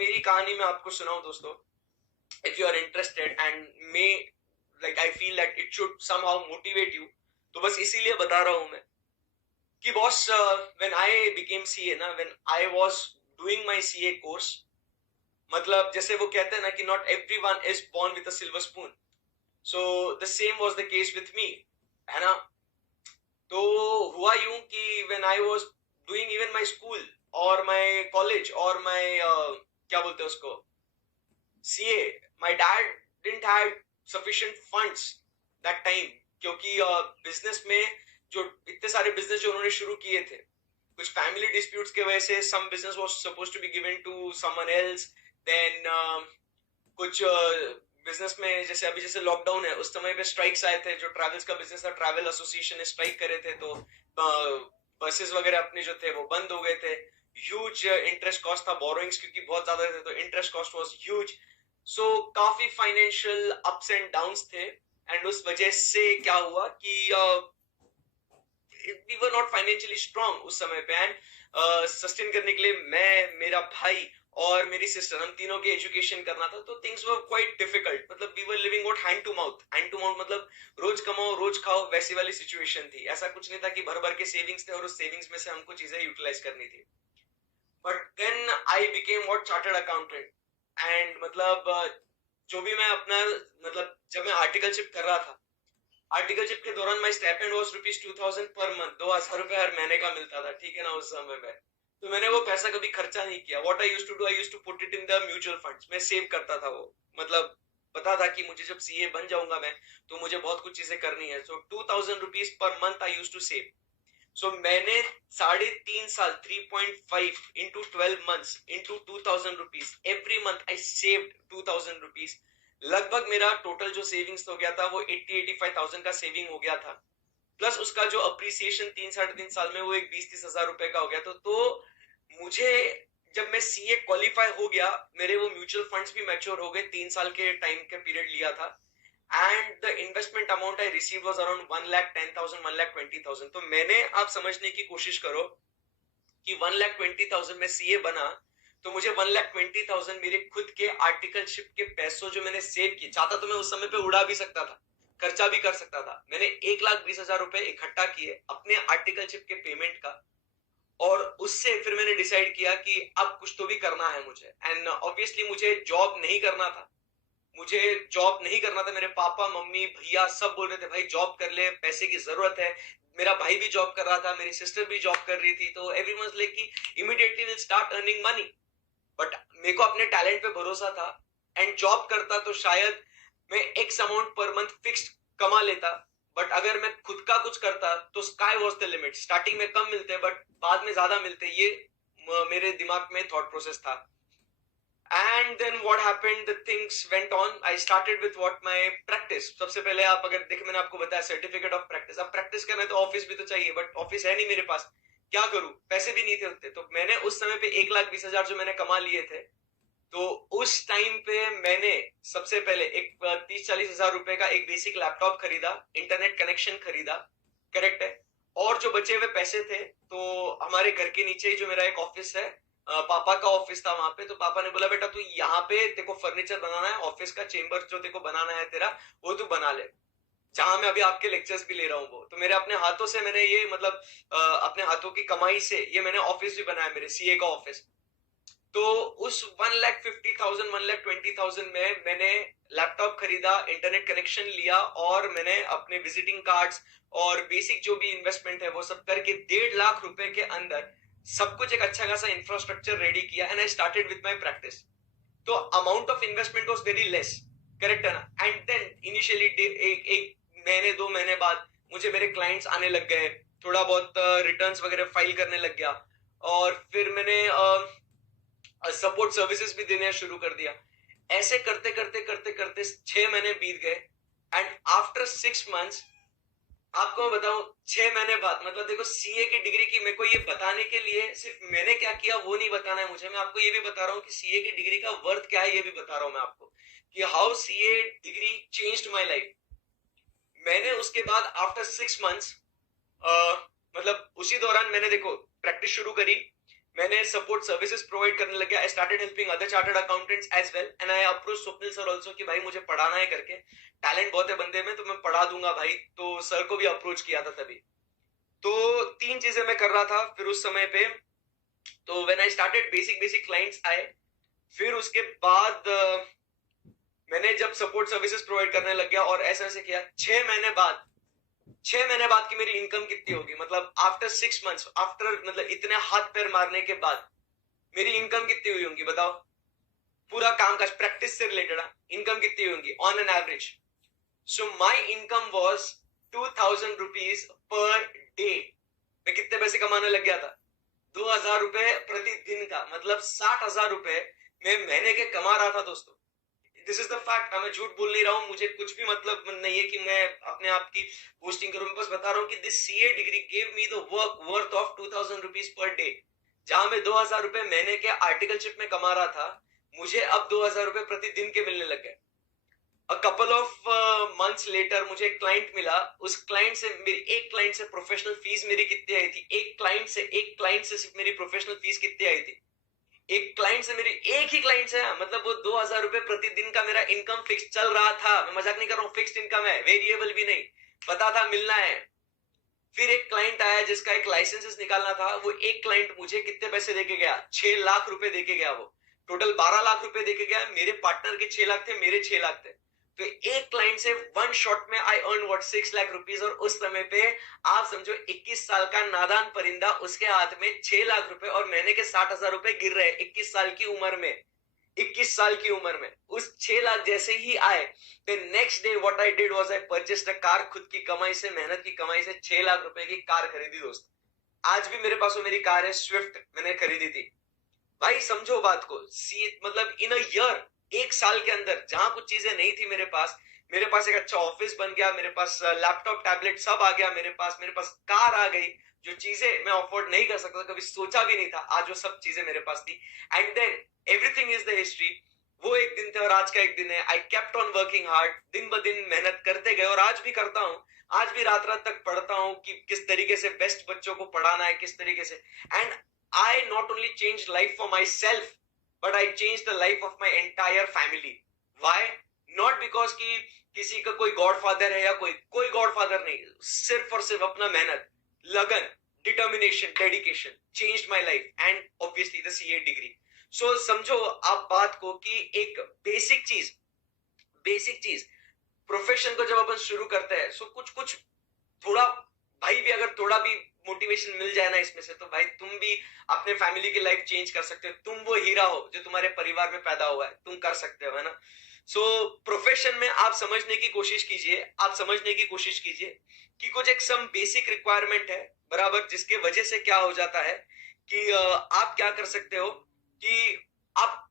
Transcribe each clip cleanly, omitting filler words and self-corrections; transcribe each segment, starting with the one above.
मेरी कहानी मैं आपको सुनाऊं दोस्तों, if you are interested and may like I feel that it should somehow motivate you, तो बस इसीलिए बता रहा हूं मैं कि boss, when I became CA ना, when I was doing my CA course, मतलब जैसे वो कहते हैं ना कि not everyone is born with a silver spoon, so the same was the case with me, है ना। तो हुआ यूं कि when I was doing even my school और my college और my क्या बोलते हैं उसको, CA, my dad didn't had sufficient funds that time, क्योंकि बिजनेस में जो इतने सारे बिजनेस जो उन्होंने शुरू किए थे, कुछ फैमिली डिस्प्यूट्स के वजह से some business was supposed to be given to someone else, then कुछ बिजनेस में जैसे अभी जैसे लॉकडाउन है उस समय पे स्ट्राइक्स आए थे, जो ट्रैवल्स का बिजनेस था, ट्रैवल एसोसिएशन ने स्ट्राइक करे थे, तो बसेस वगैरह अपने जो थे वो बंद हो गए थे। ह्यूज इंटरेस्ट कॉस्ट था, बोरोइंग्स क्योंकि बहुत ज्यादा थे तो interest cost was huge. So काफी फाइनेंशियल अप्स एंड डाउन्स थे, एंड उस वजह से क्या हुआ कि we were not financially strong उस समय पे, एंड सस्टेन करने के लिए मैं, मेरा भाई और मेरी सिस्टर, हम तीनों के एजुकेशन करना था, तो थिंग्स वर क्वाइट डिफिकल्ट। मतलब we were living what hand to mouth, hand to mouth मतलब रोज कमाओ रोज खाओ, वैसी वाली सिचुएशन थी। ऐसा कुछ नहीं था कि भर भर के सेविंग्स थे और उस सेविंग्स में से हमको चीजें यूटिलाइज करनी थी। But then I became what chartered accountant, and मतलब जो भी मैं अपना, मतलब जब मैं आर्टिकलशिप कर रहा था, आर्टिकलशिप के दौरान माई स्टाइपेंड वाज ₹2000 पर मंथ, 2000 हर महीने का मिलता था, ठीक है ना, उस समय में। तो मैंने वो पैसा कभी खर्चा नहीं किया। What I used to do, I used to put it in the mutual funds, मैं सेव करता था वो। मतलब पता था कि मुझे जब सीए बन जाऊंगा मैं, तो मुझे बहुत कुछ चीजें करनी है। सो ₹2000 पर month I used to save. So मैंने 3.5 साल, 3.5 into 12 months into ₹2000, every month I saved ₹2000। लगभग मेरा टोटल जो सेविंग्स हो गया था वो 80-85,000 का सेविंग हो गया था, प्लस उसका जो अप्रिसिएशन 3-3.5 साल में वो एक 20-30 हजार रुपए का हो गया था। तो मुझे जब मैं सीए क्वालिफाई हो गया, मेरे वो म्यूचुअल फंड्स भी मैच्योर हो गए, 3 साल के टाइम का पीरियड लिया था, and the investment amount I receive was around 1,10,000, 1,20,000। तो मैंने, आप समझने की कोशिश करो कि 1,20,000 में सीए बना, तो मुझे 1,20,000 मेरे खुद के आर्टिकलशिप के पैसों जो मैंने सेव किए, चाहता तो मैं उस समय पे उड़ा भी सकता था, खर्चा भी कर सकता था। मैंने 1,20,000 रुपए इकट्ठा किए अपने आर्टिकलशिप के पेमेंट का, और उससे फिर मैंने डिसाइड किया कि अब कुछ तो भी करना है मुझे। एंड ऑब्वियसली मुझे जॉब नहीं करना था, मुझे जॉब नहीं करना था। मेरे पापा मम्मी भैया सब बोल रहे थे भाई जॉब कर ले, पैसे की जरूरत है। मेरा भाई भी जॉब कर रहा था, मेरी सिस्टर भी जॉब कर रही थी, तो एवरीवन वाज लाइक कि immediately will start earning money. But मेरे को अपने टैलेंट पे भरोसा था, एंड जॉब करता तो शायद मैं x amount per month fixed कमा लेता। बट अगर मैं खुद का कुछ करता तो sky was the limit. Starting में कम मिलते बट बाद में ज्यादा मिलते, ये मेरे दिमाग में थॉट प्रोसेस था। And then what happened, the things went on. I started with what my practice. सबसे पहले आप अगर देखें, मैंने आपको बताया सर्टिफिकेट ऑफ प्रैक्टिस। अब प्रैक्टिस करना है तो ऑफिस भी तो चाहिए, बट ऑफिस है नहीं मेरे पास, क्या करूं, पैसे भी नहीं थे उतने। तो मैंने उस समय पे 1,20,000 जो मैंने कमा लिए थे, तो उस टाइम पे मैंने सबसे पहले एक 30-40 हजार रुपए का एक बेसिक लैपटॉप खरीदा, इंटरनेट कनेक्शन खरीदा, करेक्ट है। और जो बचे हुए पैसे थे, तो हमारे घर के नीचे ही जो मेरा एक ऑफिस है, पापा का ऑफिस था वहां पे, तो पापा ने बोला बेटा तू यहाँ पे तेको फर्नीचर बनाना है, ऑफिस का चेंबर जो तेको बनाना है तेरा, वो तू बना ले, जहां मैं अभी आपके लेक्चर्स भी ले रहा हूँ वो। तो मेरे अपने हाथों से मैंने ये, मतलब अपने हाथों की कमाई से ये मैंने ऑफिस भी बनाया, मेरे सीए का ऑफिस। तो उस 1,50,000, 1,20,000 में मैंने लैपटॉप खरीदा, इंटरनेट कनेक्शन लिया, और मैंने अपने विजिटिंग कार्ड्स और बेसिक जो भी इन्वेस्टमेंट है वो सब करके 1.5 लाख रुपए के अंदर सब कुछ एक अच्छा खासा इंफ्रास्ट्रक्चर रेडी किया, and I started with my practice. तो amount of investment was very less, correct है ना। एंड देन इनिशियली एक महीने 2 महीने बाद मुझे मेरे क्लाइंट्स आने लग गए, थोड़ा बहुत रिटर्न्स वगैरह फाइल करने लग गया, और फिर मैंने सपोर्ट सर्विसेज भी देना शुरू कर दिया। ऐसे करते करते करते करते 6 महीने बीत गए, एंड आफ्टर 6 मंथ्स, आपको मैं बताऊं, 6 महीने बाद, मतलब देखो सीए की डिग्री की, मेरे को ये बताने के लिए सिर्फ मैंने क्या किया वो नहीं बताना है मुझे, मैं आपको ये भी बता रहा हूँ कि सीए की डिग्री का वर्थ क्या है, ये भी बता रहा हूँ मैं आपको कि how CA degree changed my life. मैंने उसके बाद आफ्टर 6 मंथ्स, मतलब उसी दौरान मैंने देखो प्रैक्टिस शुरू करी, मैंने सपोर्ट सर्विसेज प्रोवाइड करने लग गया. I started helping other chartered accountants as well and I approach Swapnil sir also कि भाई मुझे पढ़ाना है करके, टैलेंट बहुत है बंदे में तो मैं पढ़ा दूंगा भाई. तो सर को भी अप्रोच किया था तभी. तो 3 चीजें मैं कर रहा था फिर उस समय पे. तो when I started basic clients आए. फिर उसके बाद मैंने जब सपोर्ट सर्विसेज प्रोवाइड करने लग गया और ऐसे ऐसे किया, 6 महीने बाद की मेरी इनकम कितनी होगी, मतलब आफ्टर 6 मंथ्स, आफ्टर मतलब इतने हाथ पैर मारने के बाद मेरी इनकम कितनी हुई होंगी बताओ. पूरा काम काज प्रैक्टिस से रिलेटेड इनकम कितनी हुई होंगी on an average. So my income was 2000 rupees per day. मैं कितने पैसे कमाने लग गया था, 2000 रुपए प्रतिदिन का, मतलब 60,000 रुपए मैं महीने के कमा रहा था दोस्तों. This is the fact. मैं झूठ बोल नहीं रहा हूं, मुझे कुछ भी मतलब नहीं है कि मैं अपने आप की पोस्टिंग करूं. मैं बस बता रहा हूं कि this CA degree give me the work worth of 2000 rupees per day. जहां मैं 2000 रुपए महीने के आर्टिकलशिप में कमा रहा था, मुझे अब 2000 रुपए प्रतिदिन के मिलने लग गए. A couple of months later मुझे एक क्लाइंट मिला. उस क्लाइंट से मेरी एक क्लाइंट से प्रोफेशनल फीस मेरी कितनी आई थी, एक क्लाइंट से सिर्फ मेरी प्रोफेशनल फीस कितनी आई थी. एक क्लाइंट से मेरी, एक ही क्लाइंट से, मतलब वो 2000 रुपए प्रतिदिन का मेरा इनकम फिक्स चल रहा था. मैं मजाक नहीं कर रहा हूँ, फिक्स्ड इनकम है, वेरिएबल भी नहीं, पता था मिलना है. फिर एक क्लाइंट आया जिसका एक लाइसेंस निकालना था. वो एक क्लाइंट मुझे कितने पैसे देके गया, 6 लाख रुपए देके गया. वो टोटल 12 लाख रुपए देके गया. मेरे पार्टनर के 6 लाख थे, मेरे 6 लाख थे. तो एक क्लाइंट से वन शॉट में I earn what 6 lakh rupees. और उस समय पे आप समझो 21 साल का नादान परिंदा, उसके हाथ में 6 लाख रुपए और महीने के 60,000 रुपए गिर रहे 21 साल की उम्र में. 21 साल की उम्र में उस 6 लाख जैसे ही आए, the next day what I did was I purchased a car. खुद की कमाई से, मेहनत की कमाई से 6 लाख रुपए की कार खरीदी दोस्त. आज भी मेरे पास वो मेरी कार है, स्विफ्ट, मैंने खरीदी थी. भाई समझो बात को, सी मतलब इन अ ईयर, एक साल के अंदर, जहां कुछ चीजें नहीं थी मेरे पास एक अच्छा ऑफिस बन गया, मेरे पास लैपटॉप टैबलेट सब आ गया, मेरे पास कार आ गई. जो चीजें मैं अफोर्ड नहीं कर सकता, कभी सोचा भी नहीं था, आज वो सब चीजें मेरे पास थी. And then everything is the history. वो एक दिन थे और आज का एक दिन है. I kept on working hard, दिन ब दिन मेहनत करते गए और आज भी करता हूँ. आज भी रात रात तक पढ़ता हूँ कि किस तरीके से बेस्ट बच्चों को पढ़ाना है, किस तरीके से. And I not only changed life for myself, but I changed the life of my entire family. Why? Not because कि किसी का कोई गॉडफादर है या कोई गॉडफादर नहीं, सिर्फ और सिर्फ अपना मेहनत, लगन, determination, dedication changed my life and obviously the CA degree. So समझो आप बात को कि एक बेसिक चीज प्रोफेशन को जब अपन शुरू करते हैं, सो कुछ थोड़ा, भाई भी अगर थोड़ा भी मोटिवेशन मिल जाए ना इसमें से, तो भाई तुम भी अपने फैमिली की लाइफ चेंज कर सकते हो. तुम वो हीरा हो जो तुम्हारे परिवार में पैदा हुआ है, तुम कर सकते हो, है ना. सो प्रोफेशन में आप समझने की कोशिश कीजिए कि कुछ एक सम बेसिक रिक्वायरमेंट है बराबर, जिसके वजह से क्या हो जाता है कि आप क्या कर सकते हो कि आप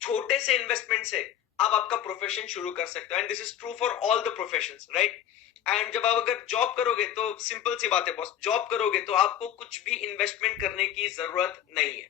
छोटे से इन्वेस्टमेंट से आप आपका प्रोफेशन शुरू कर सकते हो. And this is true for all the professions, right. And जब आप अगर जॉब करोगे तो सिंपल सी बात है बॉस, जॉब करोगे तो आपको कुछ भी इन्वेस्टमेंट करने की जरूरत नहीं है.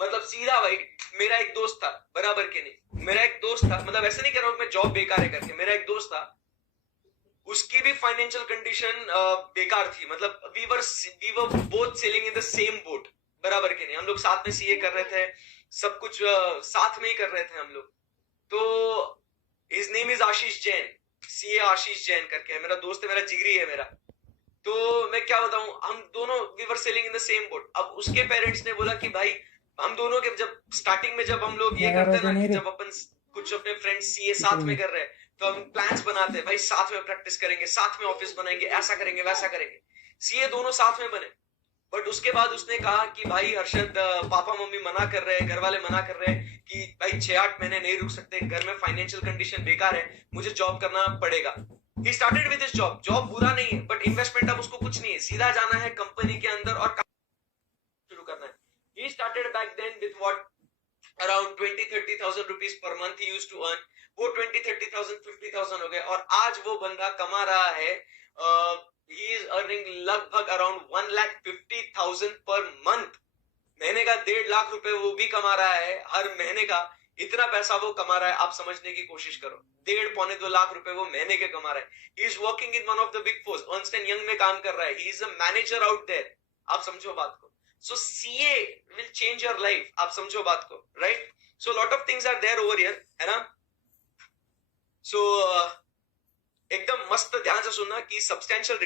मतलब सीधा भाई, मेरा एक दोस्त था, बराबर के नहीं, मेरा एक दोस्त था, मतलब ऐसे नहीं कह रहा हूं मैं जॉब बेकार है करके. मेरा एक दोस्त था, उसकी भी फाइनेंशियल कंडीशन बेकार थी. मतलब we were both sailing in the same boat, बराबर के नहीं. हम लोग साथ में सीए कर रहे थे, सब कुछ साथ में ही कर रहे थे हम लोग. तो his name is Ashish Jain, CA Ashish Jain करके है, मेरा दोस्त है, मेरा जिगरी है मेरा. तो मैं क्या बताऊं, हम दोनों we were sailing in the same boat. अब उसके पेरेंट्स ने बोला कि भाई हम दोनों के, जब स्टार्टिंग में जब हम लोग ये करते हैं ना, कि जब अपन कुछ अपने फ्रेंड्स सीए साथ में कर रहे हैं, तो हम प्लान्स बनाते हैं, भाई साथ में प्रैक्टिस करेंगे, साथ में ऑफिस बनाएंगे, ऐसा करेंगे वैसा करेंगे. सीए दोनों साथ में बने. बट उसके बाद उसने कहा कि भाई हर्षद, पापा मम्मी मना कर रहे हैं, घर वाले मना कर रहे हैं कि भाई 6-8 महीने नहीं रुक सकते, घर में फाइनेंशियल कंडीशन बेकार है, मुझे जॉब करना पड़ेगा. He started with his job. Job बुरा नहीं है, बट इन्वेस्टमेंट अब उसको कुछ नहीं है, सीधा जाना है कंपनी के अंदर और शुरू करना है. He started back then with what around 20-30,000 rupees per month he used to earn. वो 20-30,000 50,000 हो गए और आज वो बंदा कमा रहा है, he is earning लगभग अराउंड 1,50,000 पर मंथ. महीने का 1.5 लाख रुपए वो भी कमा रहा है हर महीने का. इतना पैसा वो कमा रहा है, आप समझने की कोशिश करो. 1.5-2 लाख रुपए वो महीने के कमा रहा है. He is working in one of the big fours, Ernst and Young में काम कर रहा है. He is a manager out there. आप समझो बात को. So CA will change your life, आप समझो बात को, right? So lot of things are there over here, है ना? सो एकदम मस्त ध्यान से सुनना कि सब्सटैंशियल